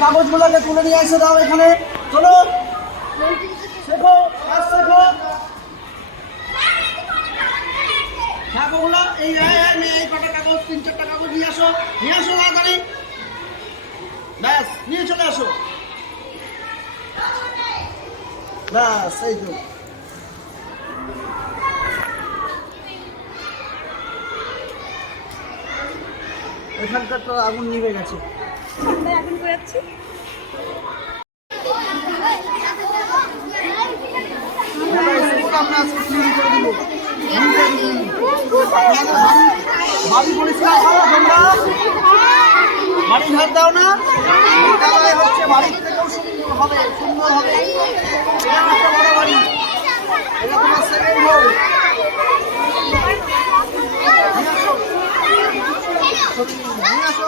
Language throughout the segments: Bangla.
কাগজগুলোকে তুলে নিয়ে এসে দাও এখানে। চলো শেখো, কাজ শেখো। কাগজগুলো এই কটা কাগজ, 3-4টা কাগজ নিয়ে আসো তাড়াতাড়ি। ব্যাস নিয়ে চলে আসো। ব্যাস এই তো। এখানকার তো আগুন নিভে গেছে। এখন করে যাচ্ছি। বাড়ি পরিষ্কার করো তোমরা, বাড়ি ঝাড় দাও না। বিদ্যালয় হচ্ছে বাড়ির থেকেও সুন্দর হবে। এটা একটা বড় বাড়ি, এটা তোমার সেকেন্ড হোম। নিয়ে আসো।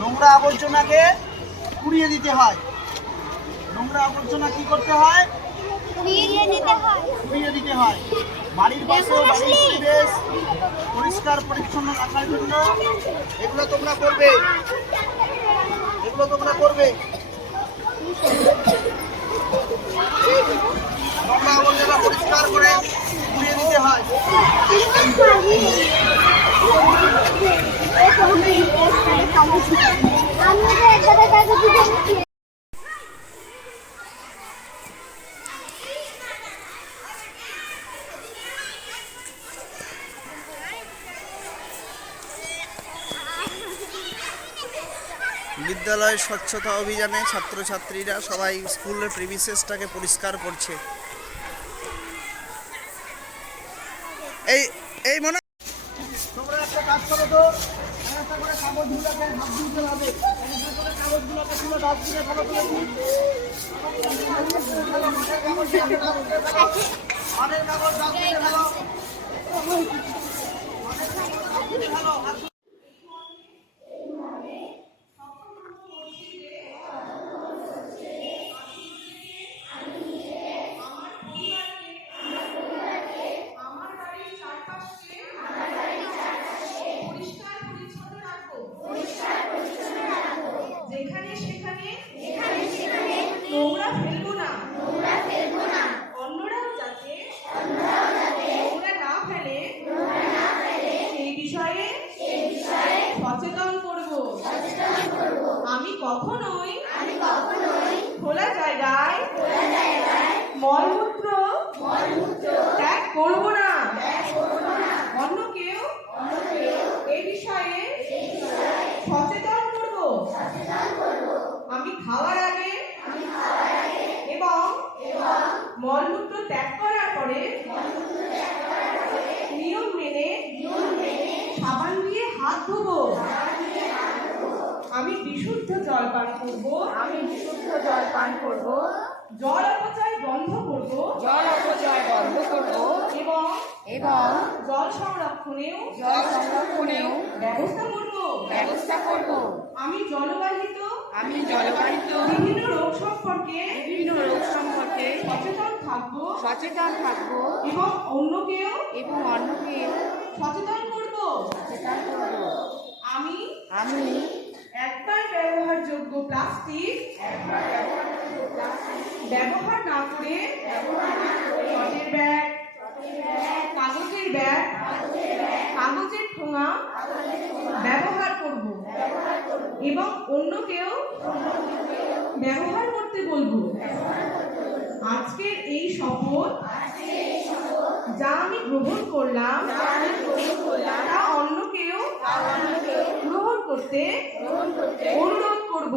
নোংরা আবর্জনাকে পুড়িয়ে দিতে হয়। নোংরা আবর্জনা কি করতে হয়? পুড়িয়ে দিতে হয়। বাড়ির পাশে বাড়ির পরিবেশ পরিষ্কার পরিচ্ছন্ন রাখার জন্য এগুলো তোমরা করবে। নোংরা আবর্জনা পরিষ্কার করে পুড়িয়ে দিতে হয়। বিদ্যালয়ের স্বচ্ছতা অভিযানে ছাত্রছাত্রীরা সবাই স্কুলের প্রিমিসেসটাকে পরিষ্কার করছে। এই মনে তোমরা একটা কাজ করো তো, একটা করে কাগজগুলোকে ভাগ দিতে হবে। কাগজগুলোকে তুলে ডাস্টবিনে ফেলো। মানের কাগজ ডাস্টবিনে ফেলো। নোংরা ফেলবো না, অন্যরাও যাতে নোংরা না ফেলে সেই বিষয়ে সচেতন করব। আমি কখনোই খোলা জায়গায় মলমূত্র ত্যাগ করব না। অন্য কেউ এই বিষয়ে সচেতন করব। আমি খাওয়ার আগে এবং মলমূত্র ত্যাগ করার পরে নিয়ম মেনে সাবান দিয়ে হাত ধোবো। আমি বিশুদ্ধ জল পান করব। জল অপচয় বন্ধ করব এবং জল সংরক্ষণেও ব্যবস্থা করব। আমি জলবাহিত বিভিন্ন রোগ সম্পর্কে সচেতন থাকবো এবং অন্যকেও অন্যকে সচেতন করব। সচেতন করব। আমি আমি একবার ব্যবহারযোগ্য প্লাস্টিক ব্যবহার না করে কাঠের ব্যাগ, কাগজের ব্যাগ, কাগজের ঠোঙা ব্যবহার করব এবং অন্যকেও ব্যবহার করতে বলবো। আজকের এই শপথ যা আমি গ্রহণ করলাম তা অন্যকেও গ্রহণ করতে অনুরোধ করব।